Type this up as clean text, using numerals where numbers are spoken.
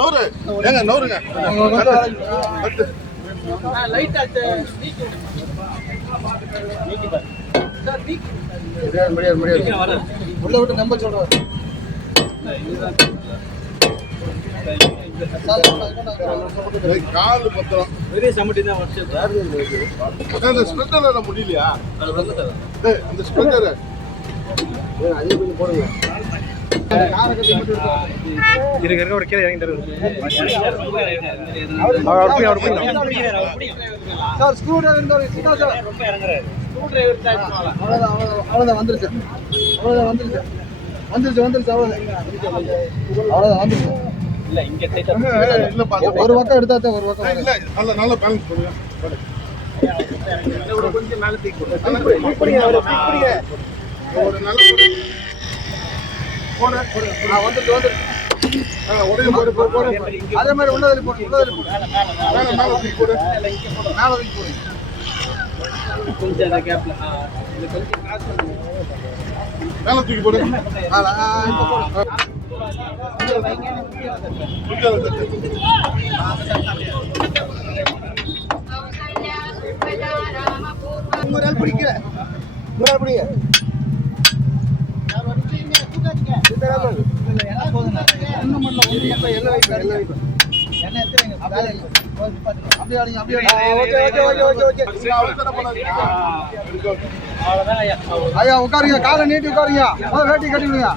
நூறு ஏங்க நூறுங்க உள்ள விட்டு நம்ப சொல்றேன். காலு பத்திரம் பெரிய சமட்டி தான் அந்த ஸ்ப்ளெண்டர்ல முடியலையா? அந்த ஸ்ப்ளெண்டர் அதே கொஞ்சம் போடுங்க. இருக்க ஒரு கீழே இறங்கி தருது சார். ஸ்க்ரூ டிரைவர் சார் ரொம்ப இறங்குறாரு. அவ்வளோதான் வந்துருச்சு. வந்துருச்சு. அவ்வளோதான் வந்துருச்சு. இல்ல இங்க இல்ல பாத்து ஒரு பக்கம் எடுத்தா தான் ஒரு பக்கம் இல்ல நல்ல பேலன்ஸ் பண்ணுங்க. கொஞ்சம் மேல தூக்கி ஒரு நல்ல வந்துருச்சு. உடனே போடு அதே மாதிரி உள்ளதில் போடு. மேல தூக்கி போடு. மேலே தூக்கி போடு. கொஞ்சம் அந்த கேப்ல இது கொஞ்சம் கிராஸ் பண்ணுங்க. மேல தூக்கி போடு. இப்போ போடு. பிடிக்க ஐயா உட்காருங்க. காலை நீட்டி உட்காருங்க. வேட்டி கட்டிவிடுங்க.